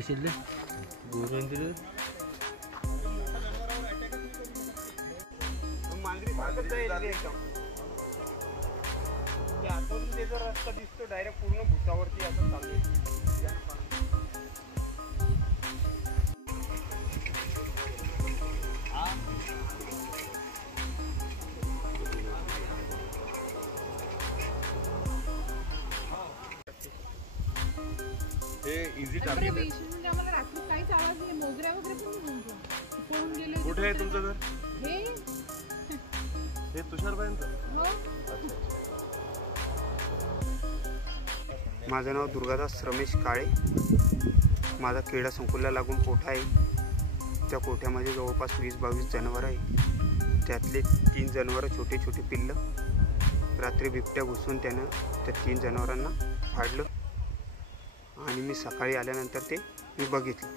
बसले गोरंदीर आतून त्याचा रस्ता दिसतो डायरेक्ट पूर्ण भुसावरती असं चालू हे इझी टार्गेट आहे. म्हणजे आम्हाला रात्री काहीच आवाज नाही, मोगऱ्या वगैरे पळून गेले. कुठे आहे तुमचं घर? हे तुषारबाईंचं? हो. माझं नाव दुर्गादास रमेश काळे. माझा क्रीडा संकुलला लागून कोठा आहे. त्या कोठ्यामध्ये जवळपास 20-22 जनावरं आहे. त्यातले 3 जनावरं छोटे छोटे पिल्लं रात्री बिबट्या घुसून त्यानं त्या 3 जनावरांना फाडलं आणि मी सकाळी आल्यानंतर ते मी बघितलं.